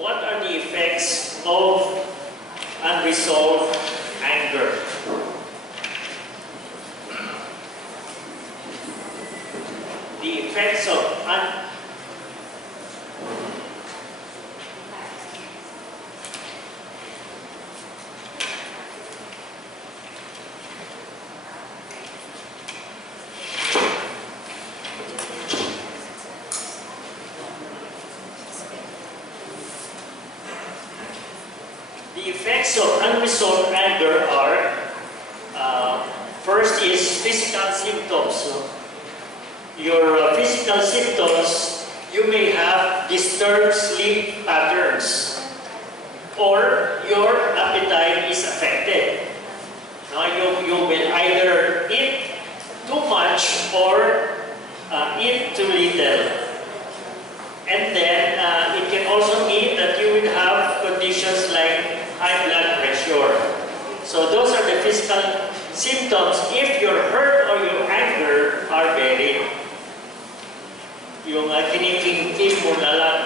What are the effects of unresolved anger? The effects of unresolved anger are, first is physical symptoms. So your physical symptoms, you may have disturbed sleep patterns, or your appetite is affected. Now, you will either eat too much or eat too little. And then it can also mean that you will have conditions like high blood pressure. So those are the physical symptoms if your hurt or your anger are buried. Yung kinikim-kim mo na lang.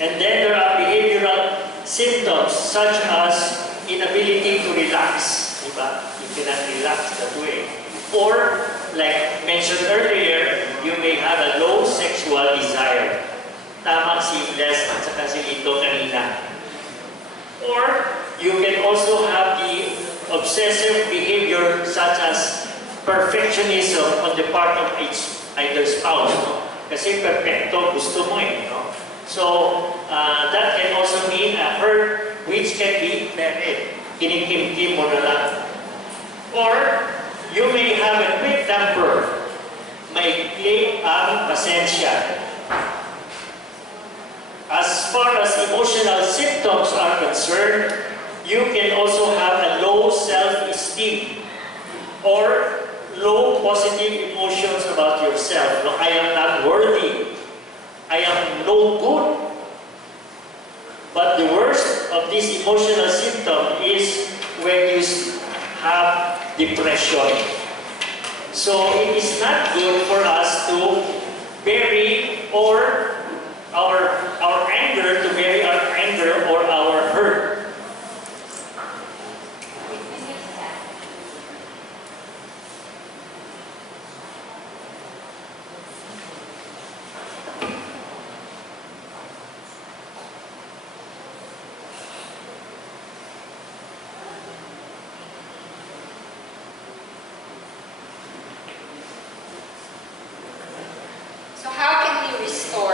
And then there are behavioral symptoms such as inability to relax. Diba? You cannot relax that way. Or, like mentioned earlier, you may have a low sexual desire. Tama si Les at saka si Lito kanina. Or, you can also have the obsessive behavior such as perfectionism on the part of either spouse. No? Kasi perfecto, gusto mo eh. No? So, that can also mean a hurt which can be buried. Kinikim-kim mo na lang. Or, you may have a quick temper. Maikli ang pasensya. As far as emotional symptoms are concerned, you can also have a low self-esteem or low positive emotions about yourself. No, I am not worthy. I am no good. But the worst of this emotional symptom is when you have depression. So it is not good for us to bury or our anger, to bury our anger or our hurt. So how can we restore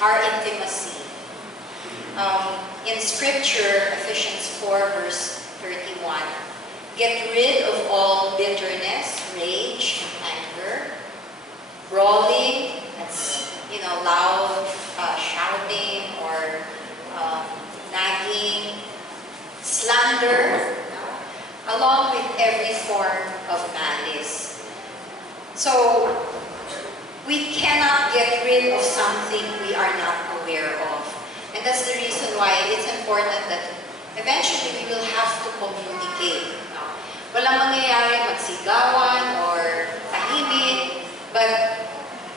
our intimacy? In Scripture, Ephesians 4 verse 31, get rid of all bitterness, rage, and anger, brawling, that's loud shouting or nagging, slander, along with every form of malice. So, we cannot get rid of something we are not aware of. And that's the reason why it's important that eventually we will have to communicate. Walang mangyayari magsigawan or tahimik, but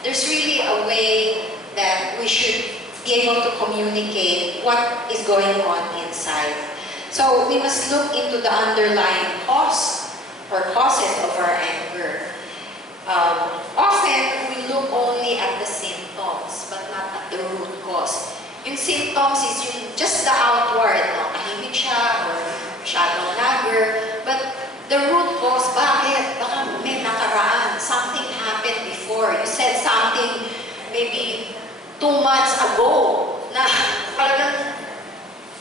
there's really a way that we should be able to communicate what is going on inside. So, we must look into the underlying cause or causes of our anger. Often, we look only at the symptoms, but not at the root cause. Yung symptoms is just the outward, tahimik siya or masyadong nagger, but the root cause, bakit? Baka may nakaraan, something happened before. You said something maybe 2 months ago na talagang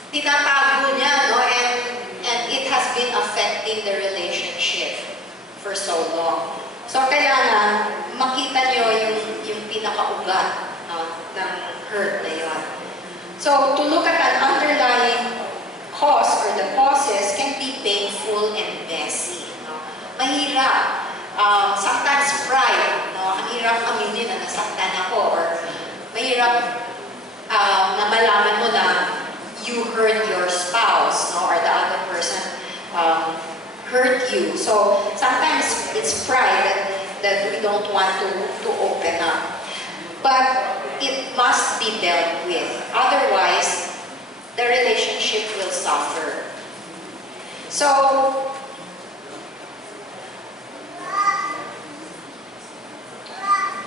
tinatago niya, no? And it has been affecting the relationship for so long. So, kailangan makita nyo yung pinakaugat ng hurt na yun. So, to look at an underlying cause or the causes can be painful and messy. Mahirap. Sometimes pride. Ang hirap aminin na nasaktan ako, or mahirap na malaman mo na you hurt your spouse, or the other person hurt you. So sometimes it's pride that we don't want to open up. But it must be dealt with. Otherwise, the relationship will suffer. So,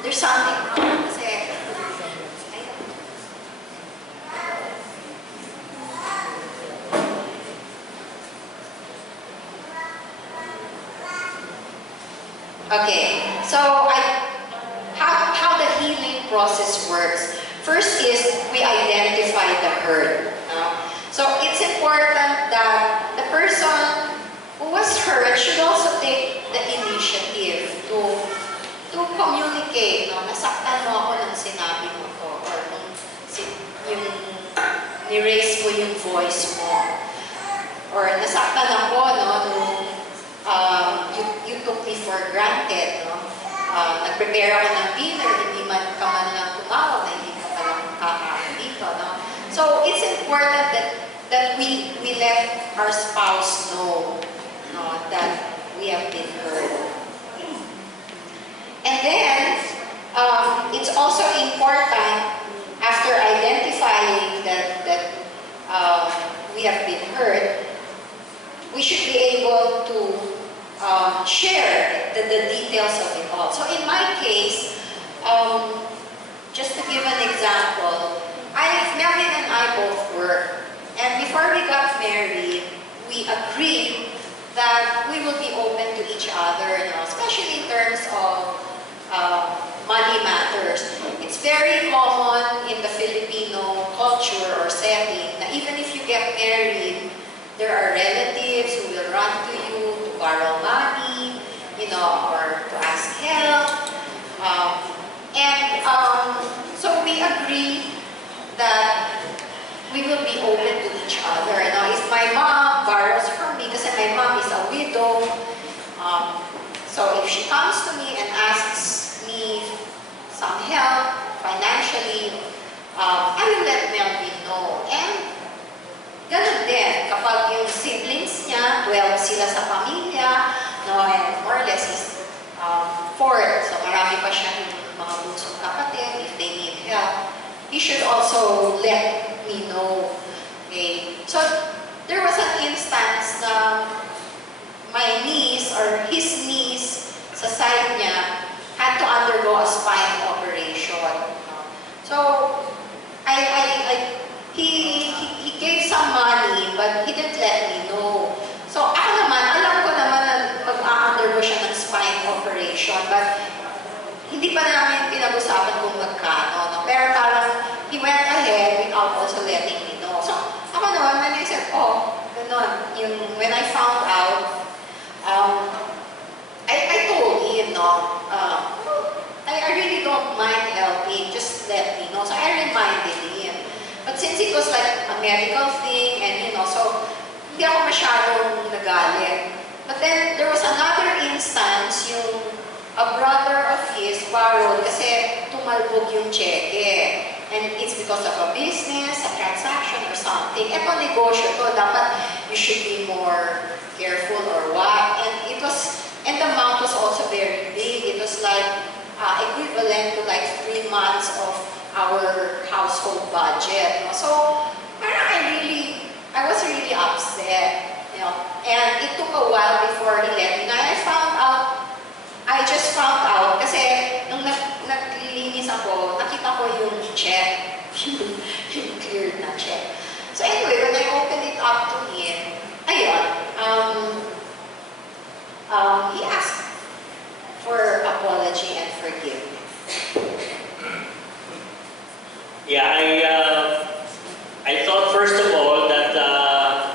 there's something wrong kasi okay, so how the healing process works. First is we identify the hurt. So it's important that the person who was hurt should also take the initiative to communicate. No? Nasaktan mo ako nung sinabi mo to, or nung yung ni-raise mo yung voice mo. Or nasaktan ako nung you took me for granted. No? Nag-prepare ako ng dinner, hindi man ka man lang tumawag, na hindi ka palang kakain dito. No? So it's important that we let our spouse know, no, that we have been hurt. And then, it's also important, after identifying that we have been hurt, we should be able to share the details of it all. So in my case, just to give an example, Melvin and I both work. And before we got married, we agreed that we will be open to each other, you know, especially in terms of money matters. It's very common in the Filipino culture or setting na even if you get married, there are relatives who will run to you to borrow money, you know, or to ask help. So we agreed that we will be open to each other. You know, if my mom borrows from me, kasi my mom is a widow, so if she comes to me and asks me some help financially, I will let Melvin know. And ganun din, kapag yung siblings niya, 12 sila sa pamilya, no, and more or less is 4, so marami pa siya yung mga bunsong kapatid, if they need help, he should also let me know. Okay? So, there was an instance na my niece or his niece sa side niya had to undergo a spine operation. So, he gave some money but he didn't let me know. So, ako naman, alam ko naman na mag-undergo siya ng spine operation, but hindi pa namin pinag-usapan kung magkano. No? Pero parang he went ahead without also letting me know. So, ako naman, when I said, oh, ganun, when I found out, I told him, no, I really don't mind helping, just let me know. So, I reminded him. But since it was like a medical thing, and so, hindi ako masyadong nagalit. But then, there was another instance, a brother of his borrowed kasi tumalbog yung cheque. And it's because of a business, a transaction, or something. Eto negosyo to, dapat you should be more careful or what. And the amount was also very big. It was like equivalent to like 3 months of our household budget. So, parang I was really upset. And it took a while before he let me know. I just found out kasi nung naglilinis ako, nakita ko yung check, yung cleared na check. So anyway, when I opened it up to him, ayun, he asked for apology and forgiveness. Yeah, I thought first of all that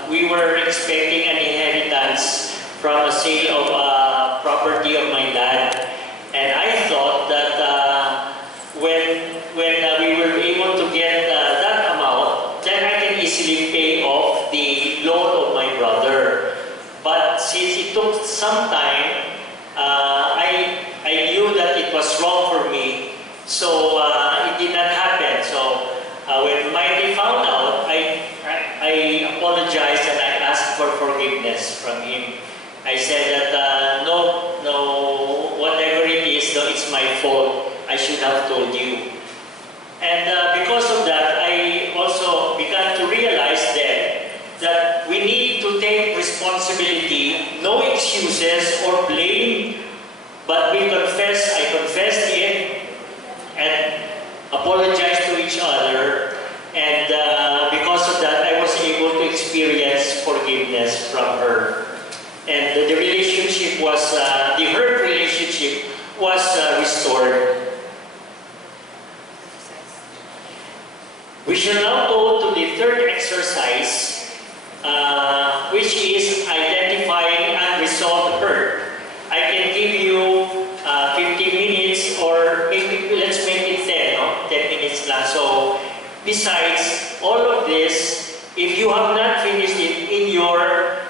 we were expecting an inheritance from a sale of property of my dad, and I thought that when we were able to get that amount, then I can easily pay off the loan of my brother. But since it took some time, I knew that it was wrong for me, so it did not happen. So when Maite found out, I apologized and I asked for forgiveness from him. I said that no, whatever it is, no, it's my fault. I should have told you. And because of We shall now go to the third exercise, which is identifying unresolved hurt. I can give you 15 minutes or maybe let's make it 10, no? 10 minutes lang. So, besides all of this, if you have not finished it in your